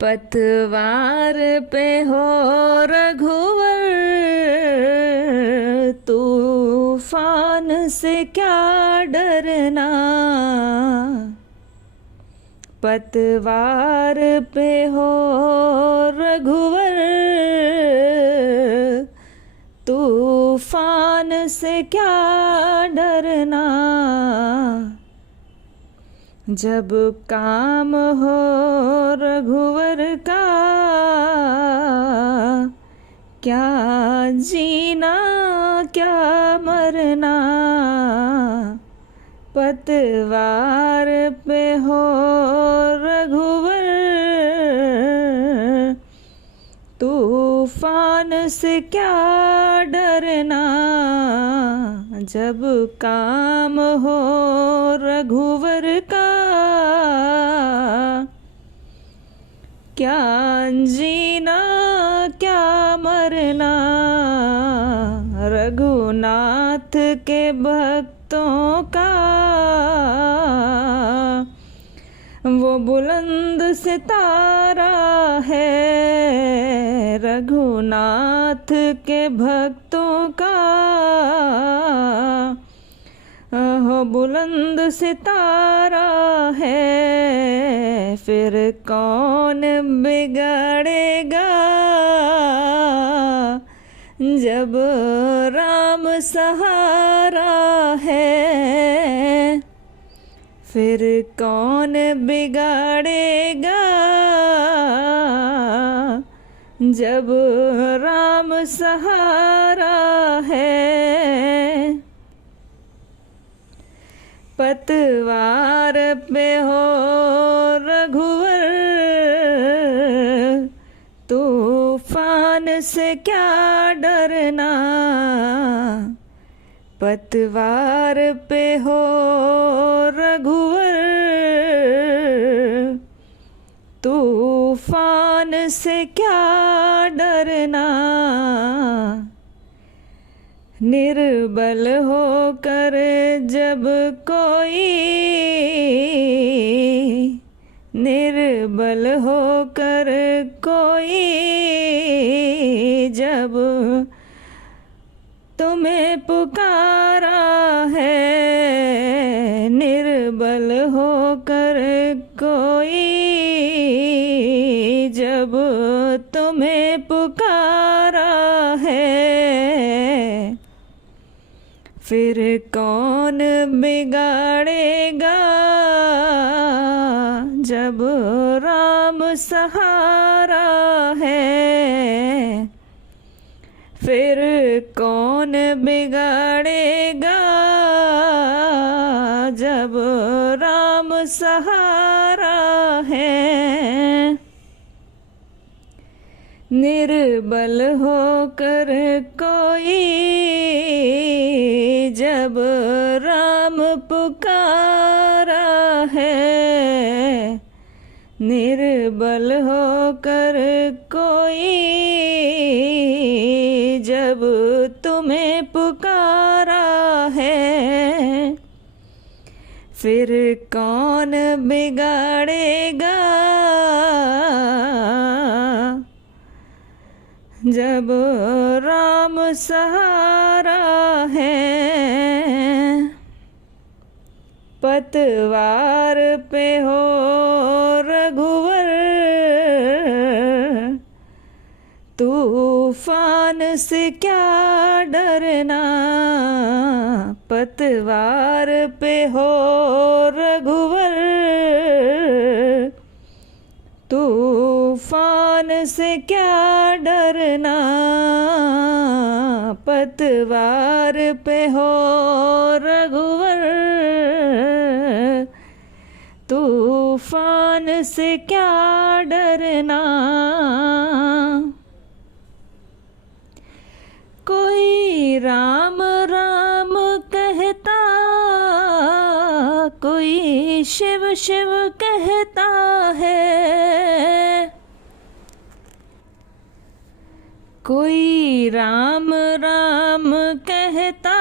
पतवार पे हो रघुवर, तूफान से क्या डरना। पतवार पे हो रघुवर, तूफान से क्या डरना। जब काम हो रघुवर का, क्या जीना क्या मरना। पतवार पे हो रघुवर, तूफान से क्या डरना। जब काम हो रघुवर का, क्या जीना क्या मरना। रघुनाथ के भक्तों का वो बुलंद सितारा है। रघुनाथ के भक्तों का हो बुलंद सितारा है। फिर कौन बिगड़ेगा जब राम सहारा है। फिर कौन बिगाड़ेगा जब राम सहारा है। पतवार पे हो रघुवर, तूफान से क्या डरना। पतवार पे हो रघुवर, तूफान से क्या डरना। निर्बल होकर जब कोई, निर्बल होकर कोई जब तुम्हें पुकारा है। निर्बल होकर कोई जब तुम्हें पुकारा है। फिर कौन बिगाड़ेगा जब राम सहारा है। फिर कौन बिगाड़ेगा जब राम सहारा है। निर्बल होकर कोई जब राम पुकारा है। निर्बल होकर कोई जब तुम्हें पुकारा है। फिर कौन बिगाड़ेगा जब राम सहारा है। पतवार पे हो रघुवर, तूफान से क्या डरना। पतवार पे हो रघुवर, तूफान से क्या डरना। पतवार पे हो रघुवर, तूफान से क्या डरना। कोई राम राम कहता, कोई शिव शिव कहता है। कोई राम राम कहता,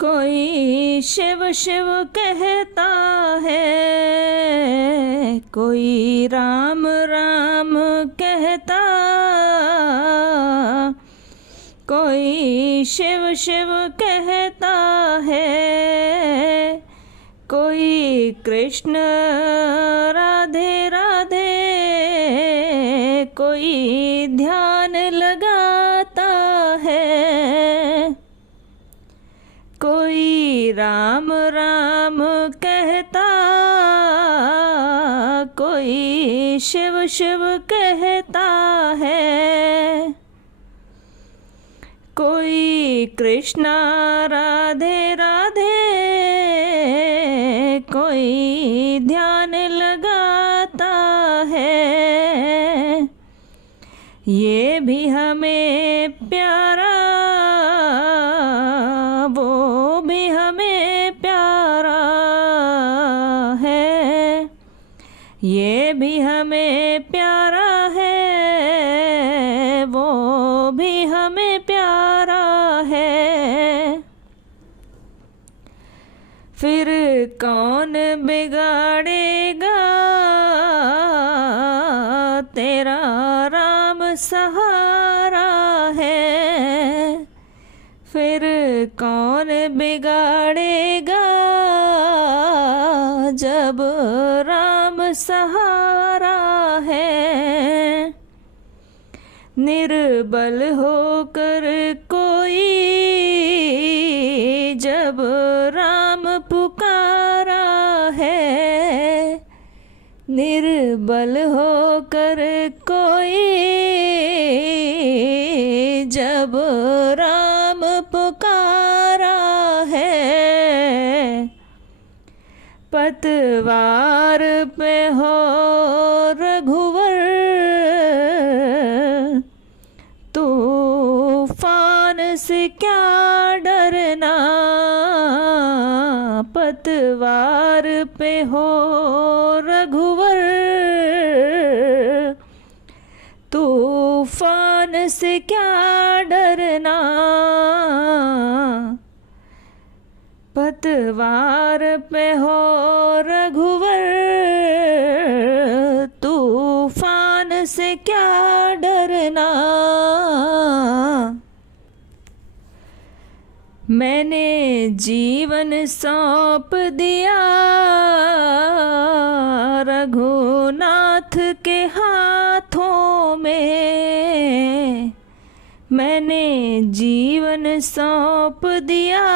कोई शिव शिव कहता है। कोई राम राम कहता, कोई शिव शिव कहता है, कोई कृष्ण राधे राधे, कोई ध्यान लगाता है, कोई राम राम कहता, कोई शिव शिव कहता है, कोई कृष्णा राधे राधे, कोई ध्यान लगाता है। ये भी हमें प्यारा, वो भी हमें प्यारा है। ये भी हमें प्यारा है, वो भी हमें प्यारा है। फिर कौन बिगाड़ेगा तेरा राम सहारा है। फिर कौन बिगाड़ेगा जब राम सहारा है। निर्बल होकर कोई जब राम पुकारा है, निर्बल होकर कोई जब राम पुकारा है। पतवार पे हो रघुवर, तूफान से क्या डरना। पतवार पे हो रघुवर, तूफान से क्या डरना। पतवार पे हो रघुवर, तूफान से क्या डरना। मैंने जीवन सौंप दिया रघुनाथ के हाथों में। मैंने जीवन सौंप दिया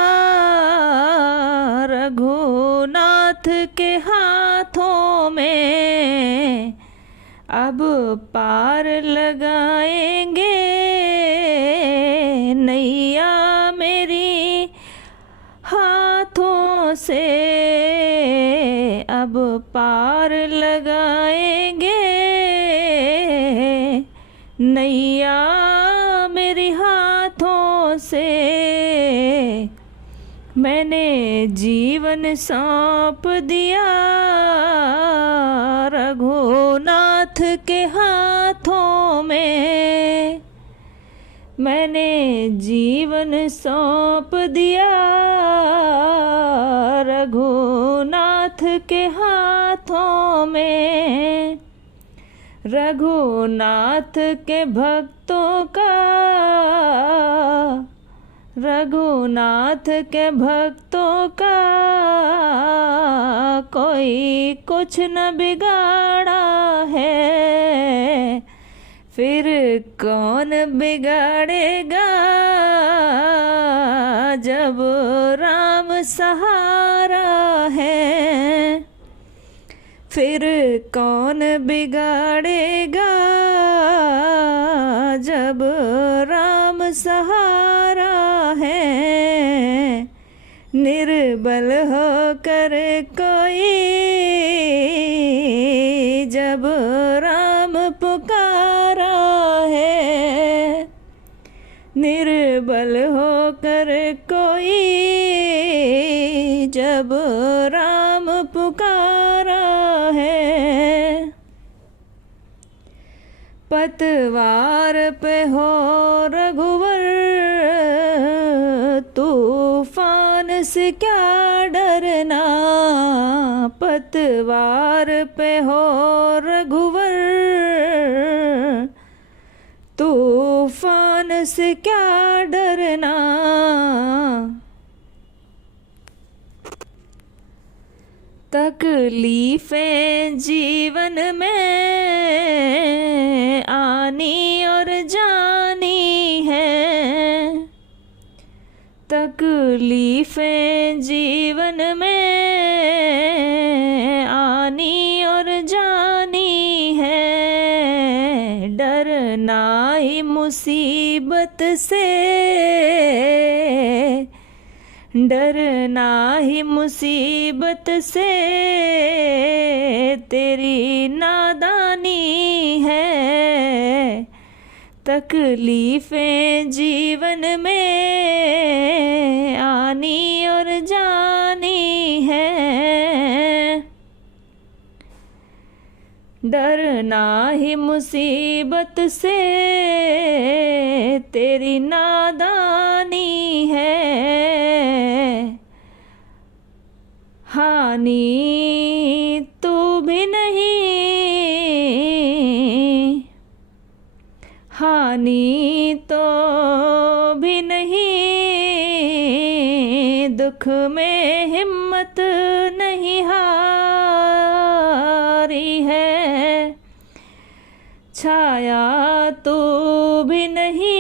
रघुनाथ के हाथों में। अब पार लगाएंगे नैया मेरी हाथों से। अब पार लगाएंगे नैया मेरी हाथों से। मैंने जीवन सौंप दिया रघुनाथ के हाथों में। मैंने जीवन सौंप दिया रघुनाथ के हाथों में। रघुनाथ के भक्तों का, रघुनाथ के भक्तों का कोई कुछ न बिगाड़ा है। फिर कौन बिगाड़ेगा जब राम सहारा है। फिर कौन बिगाड़ेगा जब राम सहारा है। निर्बल होकर कोई जब राम पुकारा है। निर्बल होकर कोई जब राम पुकारा है। पतवार पे हो रघुवर, तूफान से क्या डरना। पतवार पे हो रघुवर, तूफान से क्या डरना। तकलीफें जीवन में आनी और जानी है, तकलीफें जीवन में आनी और जानी है। डरना ही मुसीबत से, डरना ही मुसीबत से, तेरी नादानी है। तकलीफें जीवन में आनी और जानी है। डरना ही मुसीबत से, तेरी नादानी है। हानि तो भी नहीं, हानि तो भी नहीं, दुख में हिम्मत नहीं हारी है। छाया तो भी नहीं,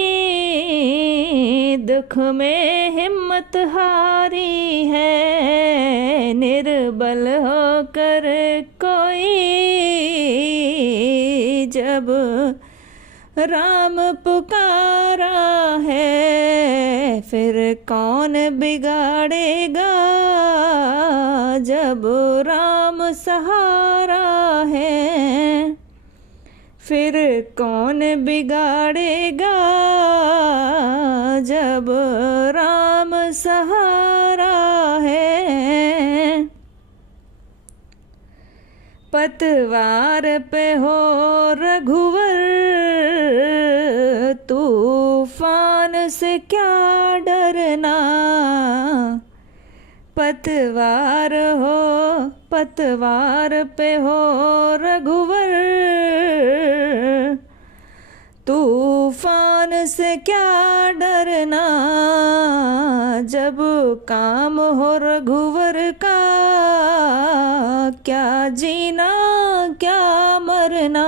दुख में हिम्मत हारी है। निर्बल होकर कोई जब राम पुकारा है, फिर कौन बिगाड़ेगा जब राम सहारा है। फिर कौन बिगाड़ेगा जब राम सहारा है। पतवार पे हो रघुवर, तूफान से क्या डरना। पतवार हो, पतवार पे हो रघुवर, तूफान से क्या डरना। जब काम हो रघुवर का, क्या जीना क्या मरना।